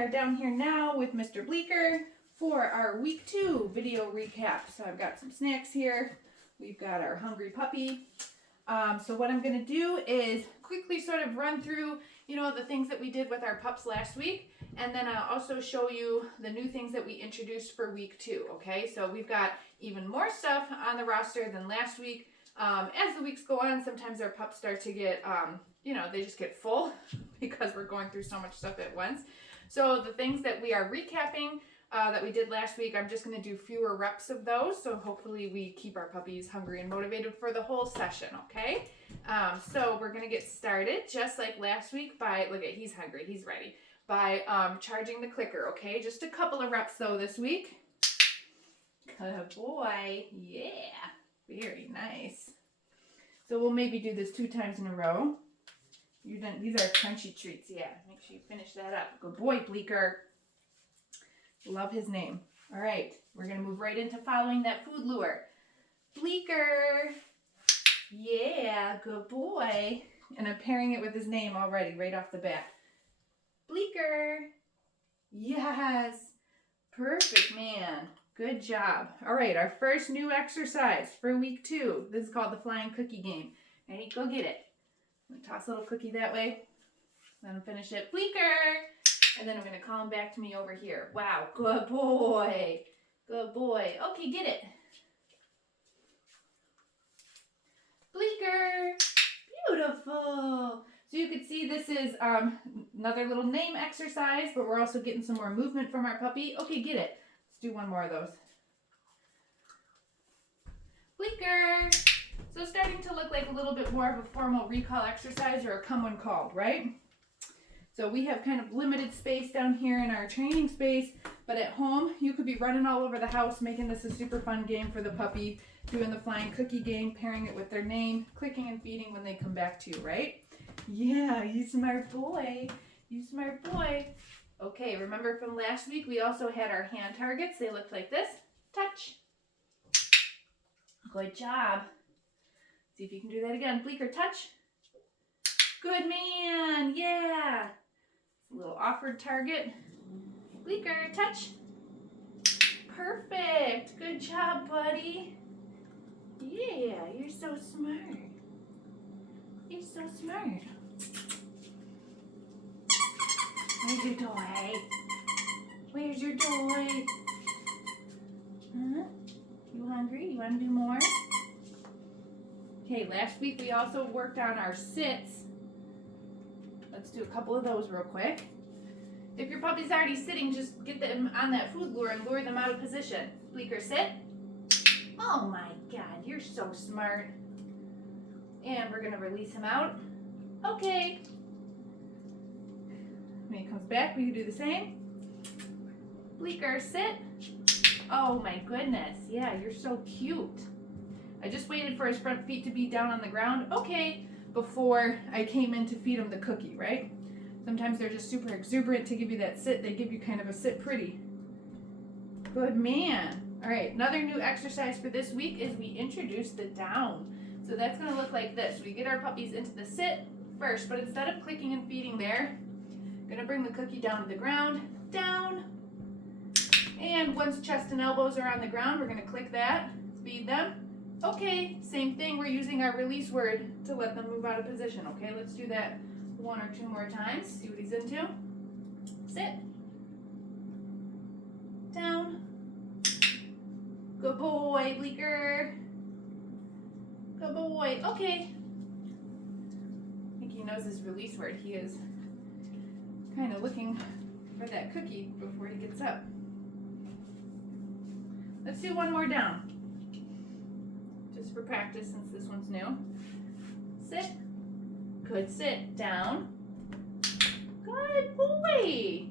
are down here now with Mr. Bleeker for our week 2 video recap. So I've got some snacks here. We've got our hungry puppy. So what I'm going to do is quickly sort of run through, the things that we did with our pups last week. And then I'll also show you the new things that we introduced for week 2, okay? So we've got even more stuff on the roster than last week. As the weeks go on, sometimes our pups start to get, they just get full because we're going through so much stuff at once. So the things that we are recapping that we did last week, I'm just going to do fewer reps of those. So hopefully we keep our puppies hungry and motivated for the whole session, okay? So we're going to get started just like last week by, look at, he's hungry, he's ready, by charging the clicker, okay? Just a couple of reps though this week. Good boy, yeah, very nice. So we'll maybe do this 2 times in a row. These are crunchy treats, yeah. Make sure you finish that up. Good boy, Bleeker. Love his name. All right, we're gonna move right into following that food lure. Bleeker. Yeah, good boy. And I'm pairing it with his name already, right off the bat. Bleeker. Yes. Perfect, man. Good job. All right, our first new exercise for week 2. This is called the flying cookie game. Ready? Go get it. I'm gonna toss a little cookie that way. Then finish it. Bleeker! And then I'm gonna call him back to me over here. Wow, good boy. Good boy. Okay, get it. Bleeker! Beautiful. So you can see this is another little name exercise, but we're also getting some more movement from our puppy. Okay, get it. Let's do one more of those. Bleeker! So starting to look like a little bit more of a formal recall exercise or a come when called, right? So we have kind of limited space down here in our training space, but at home you could be running all over the house, making this a super fun game for the puppy, doing the flying cookie game, pairing it with their name, clicking and feeding when they come back to you, right? Yeah, you smart boy. You smart boy. Okay, remember from last week, we also had our hand targets. They looked like this. Touch. Good job. See if you can do that again. Bleeker, touch. Good man. Yeah. A little awkward target. Bleeker, touch. Perfect. Good job, buddy. Yeah, you're so smart. You're so smart. Where's your toy? Where's your toy? Huh? You hungry? You want to do more? Okay, last week we also worked on our sits. Let's do a couple of those real quick. If your puppy's already sitting, just get them on that food lure and lure them out of position. Bleeker, sit. Oh my God, you're so smart. And we're gonna release him out. Okay. When he comes back, we can do the same. Bleeker, sit. Oh my goodness, yeah, you're so cute. I just waited for his front feet to be down on the ground, okay, before I came in to feed him the cookie, right? Sometimes they're just super exuberant to give you that sit. They give you kind of a sit pretty. Good man. All right, another new exercise for this week is we introduce the down. So that's gonna look like this. We get our puppies into the sit first, but instead of clicking and feeding there, gonna bring the cookie down to the ground, down. And once chest and elbows are on the ground, we're gonna click that, feed them. Okay, same thing, we're using our release word to let them move out of position. Okay, let's do that 1 or 2 more times, see what he's into. Sit. Down. Good boy, Bleeker. Good boy, okay. I think he knows his release word. He is kind of looking for that cookie before he gets up. Let's do one more down. Just for practice since this one's new. Sit. Good sit. Down. Good boy.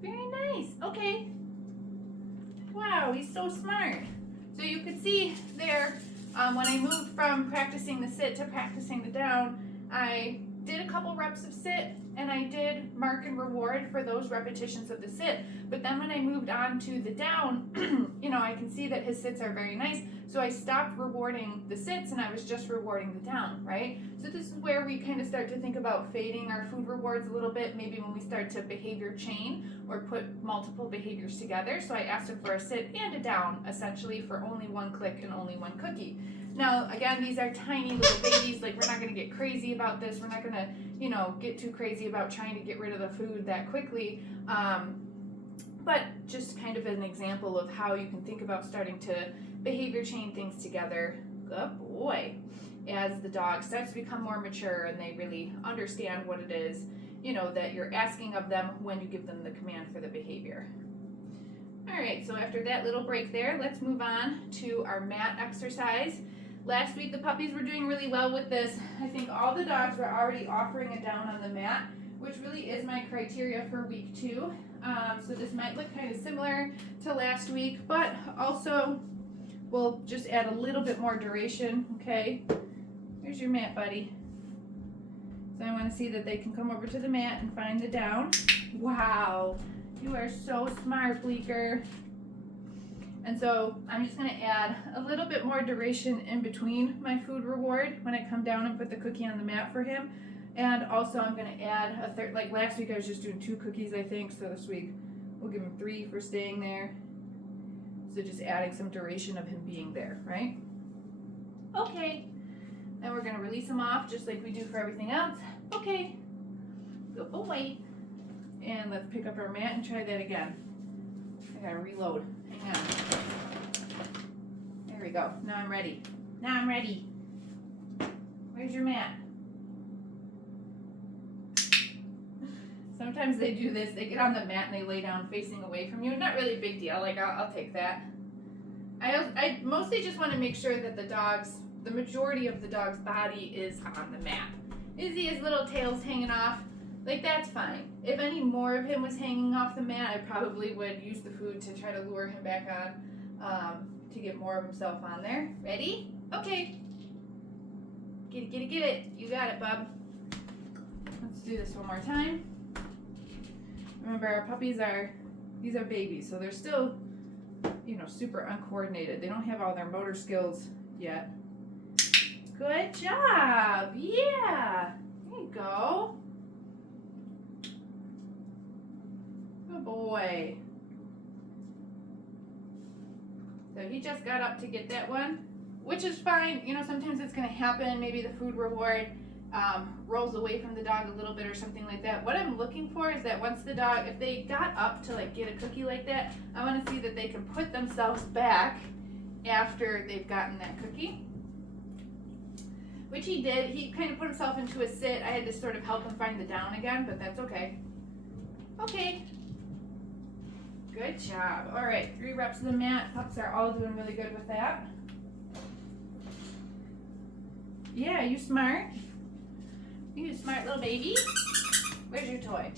Very nice. Okay. Wow, he's so smart. So you could see there, when I moved from practicing the sit to practicing the down, I did a couple reps of sit, and I did mark and reward for those repetitions of the sit. But then when I moved on to the down, you know, I can see that his sits are very nice. So I stopped rewarding the sits and I was just rewarding the down, right? So this is where we kind of start to think about fading our food rewards a little bit, maybe when we start to behavior chain or put multiple behaviors together. So I asked him for a sit and a down, essentially for only one click and only one cookie. Now, again, these are tiny little babies. Like, we're not going to get crazy about this. We're not going to, you know, get too crazy about trying to get rid of the food that quickly. But just kind of an example of how you can think about starting to behavior chain things together. Good boy. As the dog starts to become more mature and they really understand what it is, you know, that you're asking of them when you give them the command for the behavior. All right, so after that little break there, let's move on to our mat exercise. Last week, the puppies were doing really well with this. I think all the dogs were already offering a down on the mat, which really is my criteria for week 2. So this might look kind of similar to last week, but also we'll just add a little bit more duration, okay? Here's your mat, buddy. So I want to see that they can come over to the mat and find the down. Wow, you are so smart, Bleeker. And so I'm just going to add a little bit more duration in between my food reward when I come down and put the cookie on the mat for him. And also I'm going to add a third, like last week I was just doing 2 cookies, I think. So this week we'll give him 3 for staying there. So just adding some duration of him being there, right? Okay. Then we're going to release him off just like we do for everything else. Okay. Good boy. And let's pick up our mat and try that again. I got to reload. Hang on. There we go. Now I'm ready. Now I'm ready. Where's your mat? Sometimes they do this. They get on the mat and they lay down facing away from you. Not really a big deal. Like, I'll take that. I mostly just want to make sure that the majority of the dog's body is on the mat. Izzy, his little tail's hanging off. Like, that's fine. If any more of him was hanging off the mat, I probably would use the food to try to lure him back on to get more of himself on there. Ready? Okay. Get it, get it, get it. You got it, bub. Let's do this one more time. Remember, our puppies these are babies, so they're still, you know, super uncoordinated. They don't have all their motor skills yet. Good job. Yeah. There you go. Good boy. So he just got up to get that one, which is fine. You know, sometimes it's going to happen. Maybe the food reward rolls away from the dog a little bit or something like that. What I'm looking for is that once the dog, if they got up to like get a cookie like that, I want to see that they can put themselves back after they've gotten that cookie. Which he did. He kind of put himself into a sit. I had to sort of help him find the down again, but that's okay. Okay. Good job. All right, 3 reps of the mat. Pups are all doing really good with that. Yeah, you smart. You smart little baby. Where's your toy?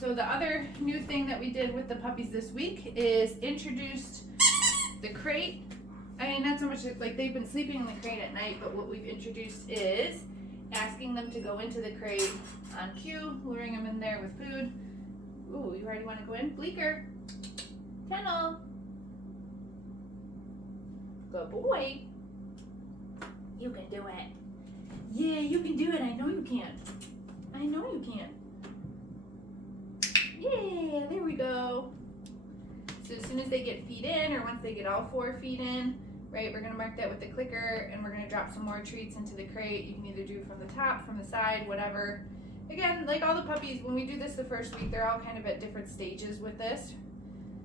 So the other new thing that we did with the puppies this week is introduced the crate. I mean, not so much like they've been sleeping in the crate at night, but what we've introduced is asking them to go into the crate on cue, luring them in there with food. Ooh, you already want to go in? Bleeker. Kennel. Good boy. You can do it. Yeah, you can do it. I know you can. I know you can. Yeah, there we go. So as soon as they get feet in, or once they get all 4 feet in, right, we're going to mark that with the clicker, and we're going to drop some more treats into the crate. You can either do from the top, from the side, whatever. Again, like all the puppies, when we do this the first week, they're all kind of at different stages with this.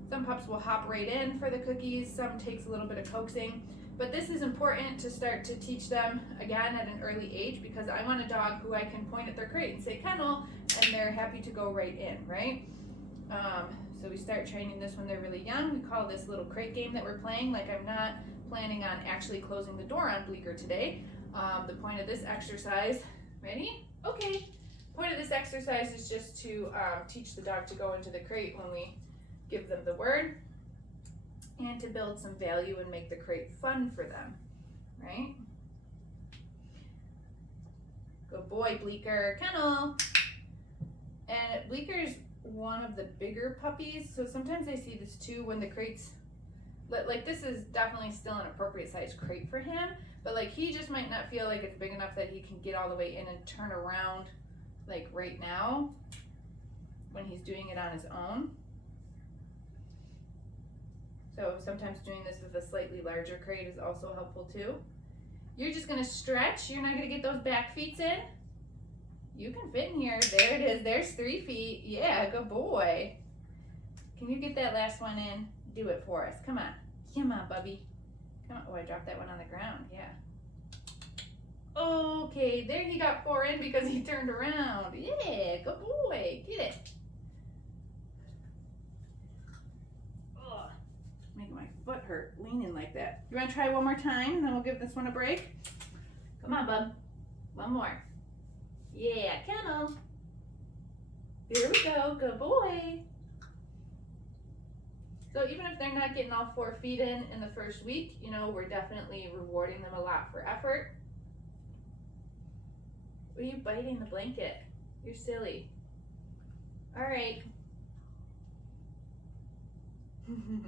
Some pups will hop right in for the cookies. Some takes a little bit of coaxing. But this is important to start to teach them, again, at an early age, because I want a dog who I can point at their crate and say, kennel, and they're happy to go right in, right? So we start training this when they're really young. We call this little crate game that we're playing. Like, I'm not planning on actually closing the door on Bleeker today. The point of this exercise, ready? Okay. The point of this exercise is just to teach the dog to go into the crate when we give them the word, and to build some value and make the crate fun for them, right? Good boy, Bleeker. Kennel. And Bleeker's one of the bigger puppies, so sometimes I see this too when the crates, like this is definitely still an appropriate size crate for him, but like he just might not feel like it's big enough that he can get all the way in and turn around like right now when he's doing it on his own. So sometimes doing this with a slightly larger crate is also helpful too. You're just gonna stretch. You're not gonna get those back feet in. You can fit in here. There it is. There's 3 feet. Yeah, good boy. Can you get that last one in? Do it for us. Come on. Come on, Bubby. Come on. Oh, I dropped that one on the ground. Yeah. Okay, there he got 4 in because he turned around. Yeah, good boy. Get it. Ugh, making my foot hurt leaning like that. You want to try one more time and then we'll give this one a break? Come on, bub. One more. Yeah, kennel. Here we go. Good boy. So even if they're not getting all 4 feet in the first week, you know, we're definitely rewarding them a lot for effort. What are you biting the blanket? You're silly. All right. I'm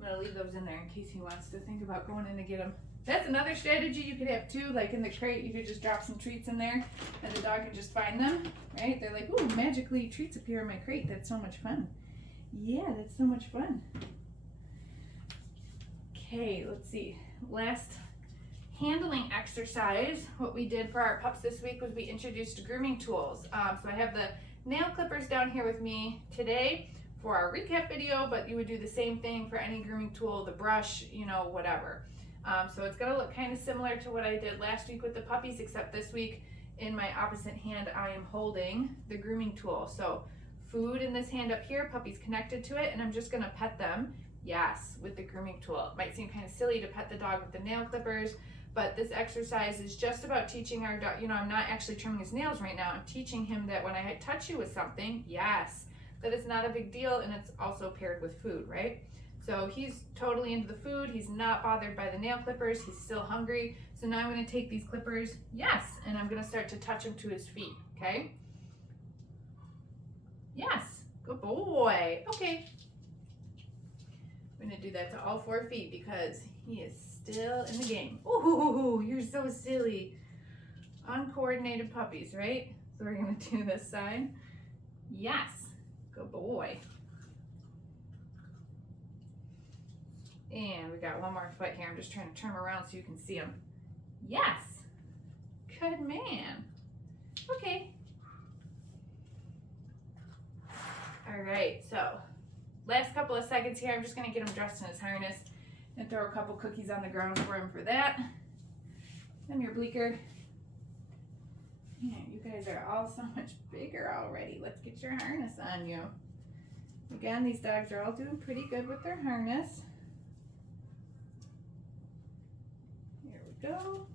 going to leave those in there in case he wants to think about going in to get them. That's another strategy you could have too, like in the crate, you could just drop some treats in there and the dog could just find them, right? They're like, ooh, magically treats appear in my crate. That's so much fun. Yeah, that's so much fun. Okay, let's see. Last handling exercise, what we did for our pups this week was we introduced grooming tools. So I have the nail clippers down here with me today for our recap video, but you would do the same thing for any grooming tool, the brush, you know, whatever. So it's gonna look kind of similar to what I did last week with the puppies, except this week in my opposite hand I am holding the grooming tool. So food in this hand up here, puppy's connected to it, and I'm just gonna pet them, yes, with the grooming tool. It might seem kind of silly to pet the dog with the nail clippers, but this exercise is just about teaching our dog, you know, I'm not actually trimming his nails right now, I'm teaching him that when I touch you with something, yes, that it's not a big deal, and it's also paired with food, right? So he's totally into the food, he's not bothered by the nail clippers, he's still hungry. So now I'm gonna take these clippers, yes, and I'm gonna start to touch him to his feet, okay? Yes, good boy, okay. I'm gonna do that to all 4 feet because he is still in the game. Ooh, you're so silly. Uncoordinated puppies, right? So we're gonna do this side. Yes, good boy. And we got one more foot here. I'm just trying to turn around so you can see him. Yes, good man. Okay. All right, so last couple of seconds here. I'm just gonna get him dressed in his harness and throw a couple cookies on the ground for him for that. Come here, Bleeker. Man, you guys are all so much bigger already. Let's get your harness on you. Again, these dogs are all doing pretty good with their harness. Here we go.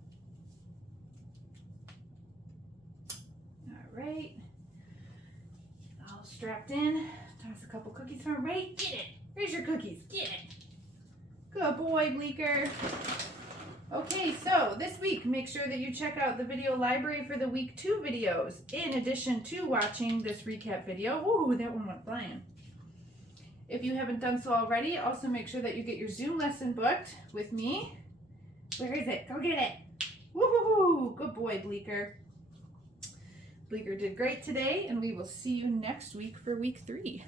All right. All strapped in. Toss a couple cookies for him. Ray, get it. Where's your cookies? Get it. Good boy, Bleeker. Okay, so this week, make sure that you check out the video library for the week 2 videos, in addition to watching this recap video. Ooh, that one went flying. If you haven't done so already, also make sure that you get your Zoom lesson booked with me. Where is it? Go get it. Woohoo! Good boy, Bleeker. Bleeker did great today, and we will see you next week for week 3.